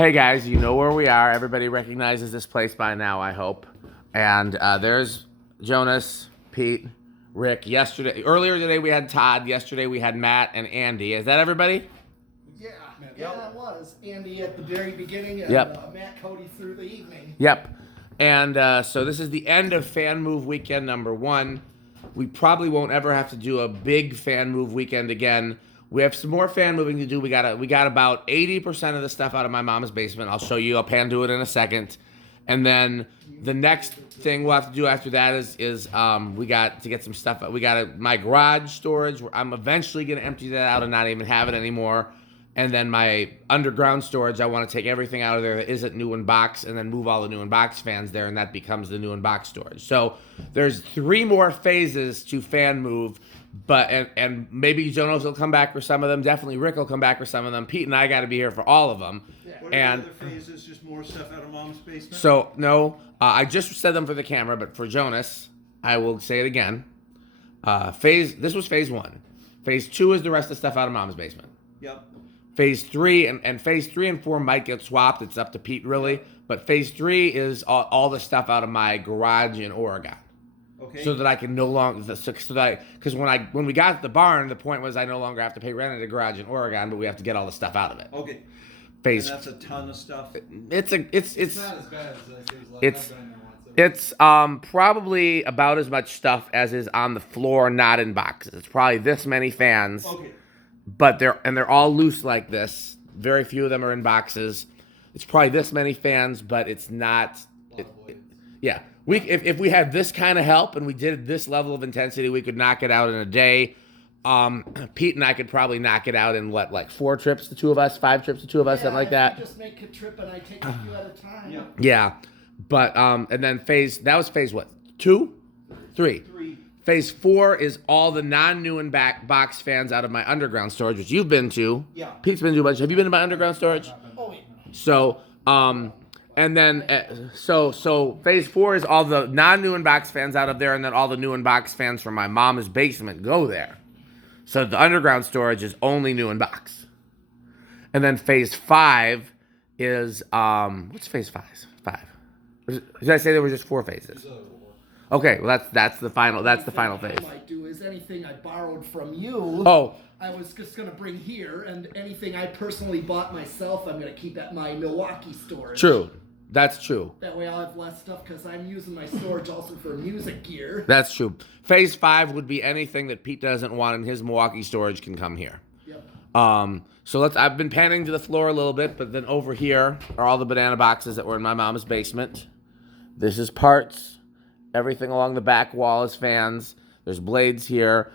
Hey guys, you know where we are. Everybody recognizes this place by now, I hope. And there's Jonas, Pete, Rick. Earlier today we had Todd. Yesterday we had Matt and Andy. Is that everybody? Yeah, that was Andy at the very beginning, and Yep. Matt Cody through the evening. Yep. And so this is the end of fan move weekend number 1. We probably won't ever have to do a big fan move weekend again. We have some more fan moving to do. We got about 80% of the stuff out of my mom's basement. I'll show you. I'll pan to it in a second. And then the next thing we'll have to do after that is we got to get some stuff. We got my garage storage. I'm eventually going to empty that out and not even have it anymore. And then my underground storage, I want to take everything out of there that isn't new in box and then move all the new in box fans there, and that becomes the new in box storage. So there's 3 more phases to fan move, but and maybe Jonas will come back for some of them. Definitely Rick will come back for some of them. Pete and I got to be here for all of them. Yeah. What are the other phases? Just more stuff out of Mom's basement? So no, I just said them for the camera, but for Jonas, I will say it again. This was phase 1. Phase 2 is the rest of the stuff out of Mom's basement. Yep. Phase 3 and phase 3 and 4 might get swapped. It's up to Pete really. But phase 3 is all the stuff out of my garage in Oregon. Okay. So that I can no longer because when we got the barn, the point was I no longer have to pay rent at a garage in Oregon, but we have to get all the stuff out of it. Okay. Phase. And that's a ton of stuff. It's not as bad as it's probably about as much stuff as is on the floor, not in boxes. It's probably this many fans. Okay. But they're all loose like this. Very few of them are in boxes. It's probably this many fans, but it's not. Yeah, if we had this kind of help and we did this level of intensity, we could knock it out in a day. Pete and I could probably knock it out in 4 trips, the 2 of us, 5 trips, the 2 of us, something like that. Just make a trip and I take a few at a time. Yeah. Yeah, but and then that was phase what? 2, 3. 3. Phase 4 is all the non-new and box fans out of my underground storage, which you've been to. Yeah. Pete's been to a bunch. Have you been to my underground storage? Oh, yeah. So, and then, so phase 4 is all the non-new and box fans out of there, and then all the new and box fans from my mom's basement go there. So the underground storage is only new and box. And then phase 5 is, what's phase 5? 5. Did I say there were just 4 phases? Okay, well that's the final phase. What I might do is anything I borrowed from you. Oh. I was just gonna bring here, and anything I personally bought myself, I'm gonna keep at my Milwaukee storage. True. That's true. That way I'll have less stuff because I'm using my storage also for music gear. That's true. Phase 5 would be anything that Pete doesn't want in his Milwaukee storage can come here. Yep. So I've been panning to the floor a little bit, but then over here are all the banana boxes that were in my mom's basement. This is parts. Everything along the back wall is fans. There's blades here.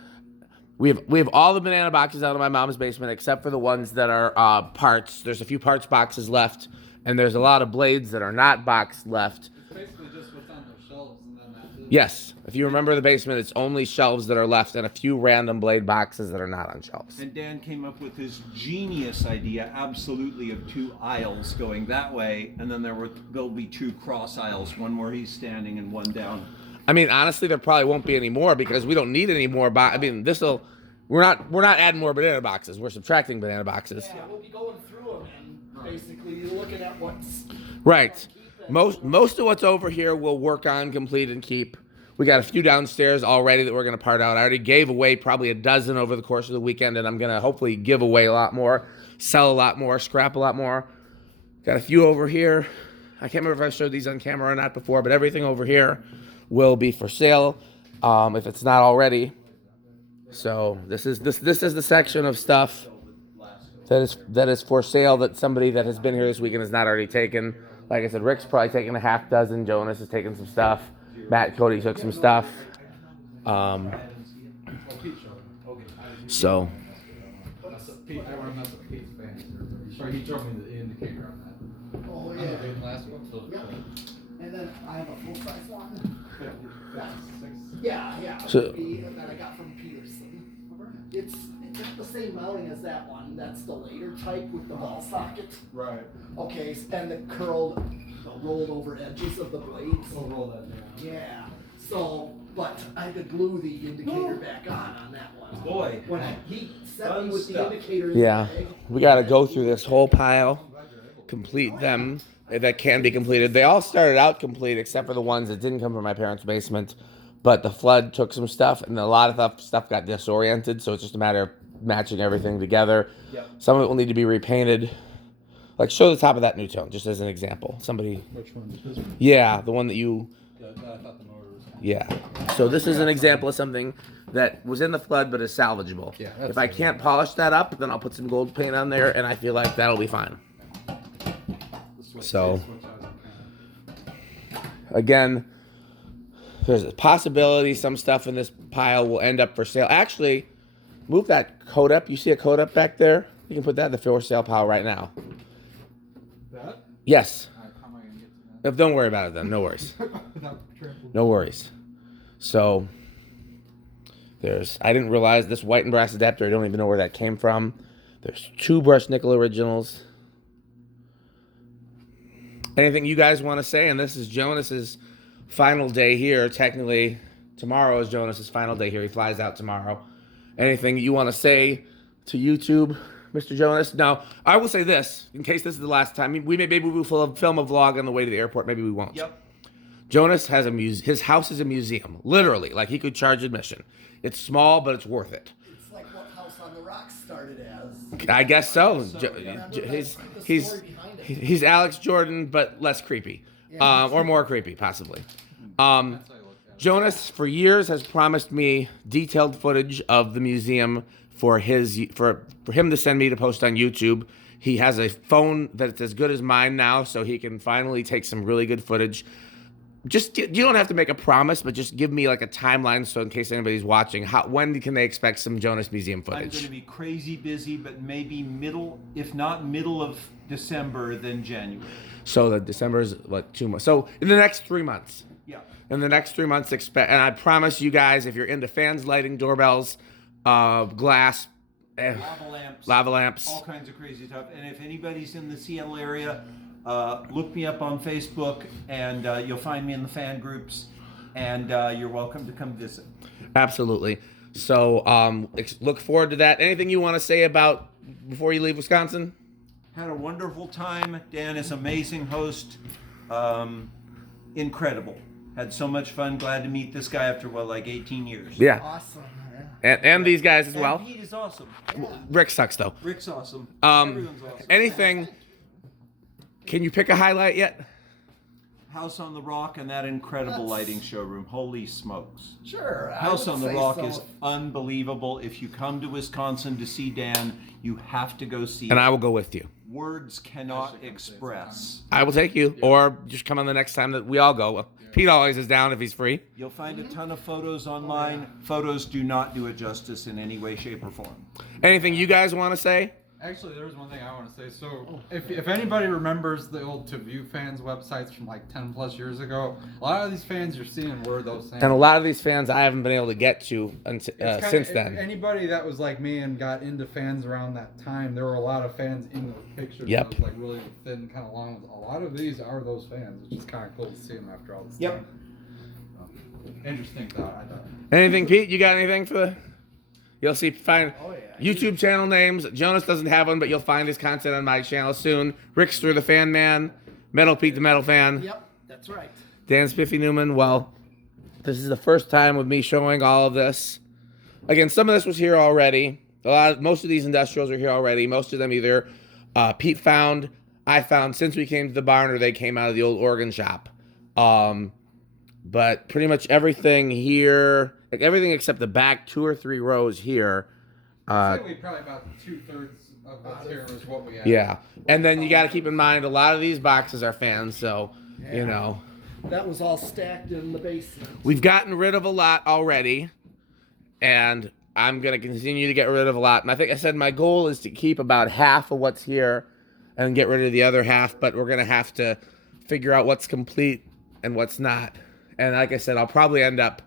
We have all the banana boxes out of my mom's basement except for the ones that are parts. There's a few parts boxes left, and there's a lot of blades that are not boxed left. It's basically just what's on the shelves, and then that's it. Yes, if you remember the basement, it's only shelves that are left and a few random blade boxes that are not on shelves. And Dan came up with his genius idea, absolutely, of 2 aisles going that way, and then there'll be 2 cross aisles, one where he's standing and one down. I mean, honestly, there probably won't be any more because we don't need any more. We're not adding more banana boxes. We're subtracting banana boxes. Yeah, we'll be going through them and basically looking at what's Right. Most of what's over here we'll work on, complete, and keep. We got a few downstairs already that we're going to part out. I already gave away probably a dozen over the course of the weekend, and I'm going to hopefully give away a lot more, sell a lot more, scrap a lot more. Got a few over here. I can't remember if I showed these on camera or not before, but everything over here will be for sale if it's not already. So this is the section of stuff that is for sale that somebody that has been here this weekend has not already taken. Like I said, Rick's probably taken a half dozen. Jonas has taken some stuff. Matt Cody took some stuff. So. Pete, I want to mess with Pete's band. Sorry, he showed me the indicator on that. Oh, On yeah. the last one, so Yep. And then I have a full-size one. 6. Yeah. So- That I got from Peterson. It's got the same mounting as that one. That's the later type with the ball socket. Right. Okay, and the rolled over edges of the blades. We'll roll that down. Yeah. So, but I had to glue the indicator back on that one. Boy. When he set me Fun with stuff. the indicator in Yeah, the bag, we got to go through this whole pile. complete them that can be completed. They all started out complete except for the ones that didn't come from my parents' basement. But the flood took some stuff, and a lot of stuff got disoriented, so it's just a matter of matching everything together. Yep. Some of it will need to be repainted. Like, show the top of that new tone, just as an example. Somebody... Which one? This one? Yeah, the one that you... Yeah, I thought the motor was... Yeah. So this is an example of something that was in the flood but is salvageable. Yeah, If I can't polish that up, then I'll put some gold paint on there, and I feel like that'll be fine. So, again, there's a possibility some stuff in this pile will end up for sale. Actually, move that coat up. You see a coat up back there? You can put that in the for sale pile right now. That? Yes. Alright, how am I gonna get to Don't worry about it then. No worries. that? Without trampling. No worries. So, I didn't realize this white and brass adapter, I don't even know where that came from. There's 2 brushed nickel originals. Anything you guys want to say? And this is Jonas's final day here. Technically, tomorrow is Jonas's final day here. He flies out tomorrow. Anything you want to say to YouTube, Mr. Jonas? Now, I will say this, in case this is the last time. Maybe we'll film a vlog on the way to the airport. Maybe we won't. Yep. Jonas has his house is a museum, literally. Like, he could charge admission. It's small, but it's worth it. It's like what House on the Rocks started as. I guess so. Remember the He's story behind it? he's Alex Jordan, but less creepy, or more creepy, possibly. Jonas, for years, has promised me detailed footage of the museum for him to send me to post on YouTube. He has a phone that's as good as mine now, so he can finally take some really good footage. You don't have to make a promise, but just give me like a timeline, so in case anybody's watching, when can they expect some Jonas Museum I'm footage? going to be crazy busy, but maybe if not middle of December, then January. So the December is what, 2 months? So in the next 3 months. Yeah. In the next 3 months, expect, and I promise you guys, if you're into fans, lighting, doorbells, glass, Lava lamps. lava lamps, All kinds of crazy stuff. And if anybody's in the Seattle area, look me up on Facebook, and you'll find me in the fan groups, and you're welcome to come visit. absolutely. So look forward to that. Anything you want to say about before you leave Wisconsin? Had a wonderful time. Dan is amazing host. Incredible. Had so much fun. Glad to meet this guy after, like 18 years. Yeah, Awesome. Yeah. and these guys as And well. Pete is awesome. Rick sucks though. Rick's awesome. Everyone's awesome. Anything? Can you pick a highlight yet? House on the Rock and that incredible lighting showroom. Holy smokes. Sure. I House would on the say Rock so. is unbelievable. If you come to Wisconsin to see Dan, you have to go see And it. I will go with you. Words cannot express. I will take you, or just come on the next time that we all go. Pete always is down if he's free. You'll find a ton of photos online. Photos do not do it justice in any way, shape, or form. Anything you guys want to say? Actually, there was one thing I want to say. So, if anybody remembers the old To View fans websites from like 10 plus years ago, a lot of these fans you're seeing were those fans. And a lot of these fans I haven't been able to get to since If then. anybody that was like me and got into fans around that time, there were a lot of fans in those pictures. Yep. That was like really thin, kind of long. A lot of these are those fans, which is kind of cool to see them after all this Yep. time. Interesting thought, I thought. Anything, Pete? You got anything for the... You'll see, find Oh, yeah. YouTube channel names. Jonas doesn't have one, but you'll find his content on my channel soon. Rick's through the Fan Man. Metal Pete the Metal Fan. Yep, that's right. Dan Spiffy Newman. Well, this is the first time with me showing all of this. Again, some of this was here already. Most of these industrials are here already. Most of them either Pete found, I found since we came to the barn, or they came out of the old organ shop. But pretty much everything here, like everything except the back 2 or 3 rows here. I'd say we probably about 2/3 of what's here is what we have. Yeah. And then you got to keep in mind, a lot of these boxes are fans, so, you know. That was all stacked in the basement. We've gotten rid of a lot already, and I'm going to continue to get rid of a lot. And I think I said my goal is to keep about half of what's here and get rid of the other half, but we're going to have to figure out what's complete and what's not. And like I said, I'll probably end up,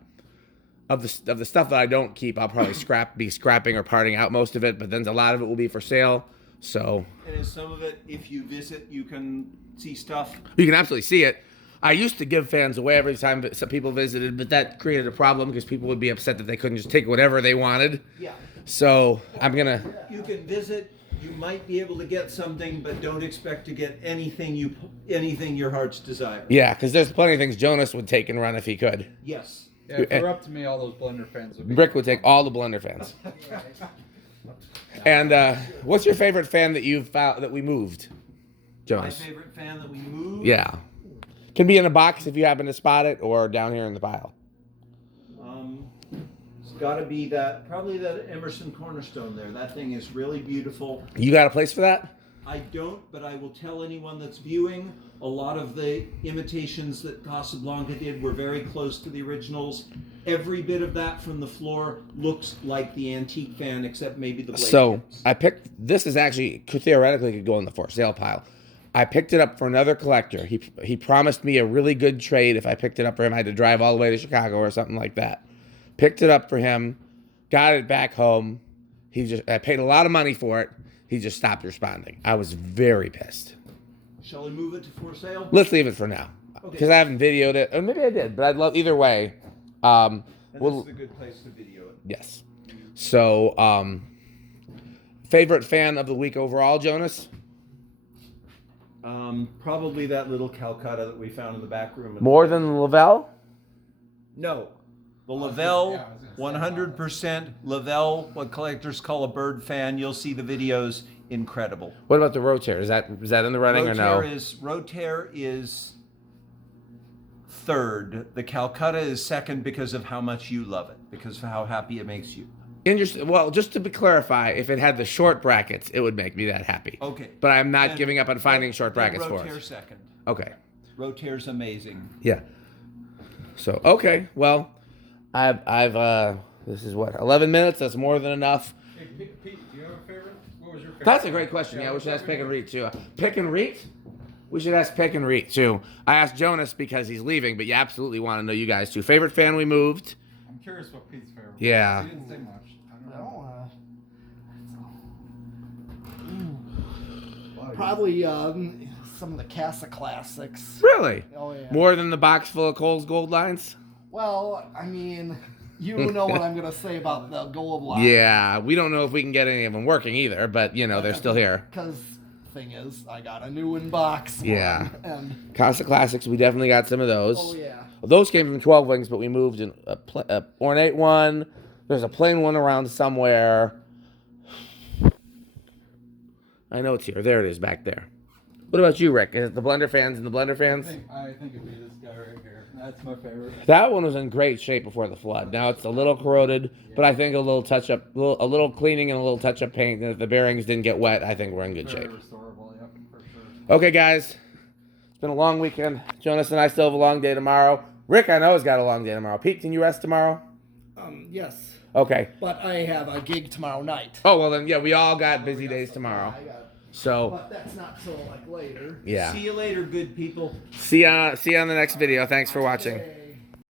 of the stuff that I don't keep, I'll probably be scrapping or parting out most of it, but then a lot of it will be for sale. So And is some of it, if you visit, you can see stuff? you can absolutely see it. I used to give fans away every time that some people visited, but that created a problem because people would be upset that they couldn't just take whatever they wanted. Yeah. So I'm gonna, You can visit, You might be able to get something, but don't expect to get anything your heart's desire. Yeah, because there's plenty of things Jonas would take and run if he could. Yes. Yeah, if it were up to me, all those Blender fans would be. Rick would take all the Blender fans. And what's your favorite fan that you've found that we moved, My Jonas? favorite fan that we moved. Yeah. Can be in a box if you happen to spot it, or down here in the pile. It's got to be probably that Emerson cornerstone there. That thing is really beautiful. You got a place for that? I don't, but I will tell anyone that's viewing, a lot of the imitations that Casablanca did were very close to the originals. Every bit of that from the floor looks like the antique fan, except maybe the blade So tips. I picked. This is actually theoretically could go in the for sale pile. I picked it up for another collector. He promised me a really good trade if I picked it up for him. I had to drive all the way to Chicago or something like that. Picked it up for him, got it back home. I paid a lot of money for it. He just stopped responding. I was very pissed. Shall we move it to for sale? Let's leave it for now because I haven't videoed it, or maybe I did, but I'd love either way. And this is a good place to video it. Yes. So, favorite fan of the week overall, Jonas? Probably that little Calcutta that we found in the back room. More than the Lavelle? No. The Yeah, Lavelle, I was gonna say 100% Lavelle, what collectors call a bird fan. You'll see the videos. Incredible. What about the Rotair? Is that in the running or no? Rotair is third. The Calcutta is second because of how much you love it, because of how happy it makes you. Interesting. Well, just to clarify, if it had the short brackets, it would make me that happy. Okay. But I'm not Then- giving up on finding short brackets for Rotair us. second. Okay. Rotair's amazing. Yeah. So okay. Well, I've this is what 11 minutes. That's more than enough. Hey, Pete, do you have a favorite? What was your favorite? That's a great question. Yeah, we should ask Pick and Reet too. Pick and Reet? We should ask Pick and Reet too. I asked Jonas because he's leaving, but you absolutely want to know you guys too. Favorite fan we moved? I'm curious what Pete's favorite was. Yeah. He didn't say much. I don't know. Probably some of the Casa classics. Really? Oh yeah. More than the box full of Cole's gold lines? Well, I mean, you know what I'm gonna say about the gold line. Yeah, we don't know if we can get any of them working either, but you know they're still here. Because thing is, I got a new in box. Yeah. one, and Casa Classics, we definitely got some of those. oh yeah. Well, those came from 12 Wings, but we moved in a ornate one. There's a plain one around somewhere. I know it's here. There it is back there. What about you, Rick? Is it the Blender fans and the Blender fans? I think it'd be this guy right here. That's my favorite. That one was in great shape before the flood. Now it's a little corroded, but I think a little touch up, a little cleaning and a little touch up paint. And if the bearings didn't get wet, I think we're in good Very shape. restorable, yep, for sure. Okay, guys. It's been a long weekend. Jonas and I still have a long day tomorrow. Rick, I know, has got a long day tomorrow. Pete, can you rest tomorrow? Yes. Okay. But I have a gig tomorrow night. Oh, well then, yeah, we all got busy days tomorrow. I got, So, but that's not till like later. yeah. See you later, good people. See ya on the next video. Thanks for watching. Hey.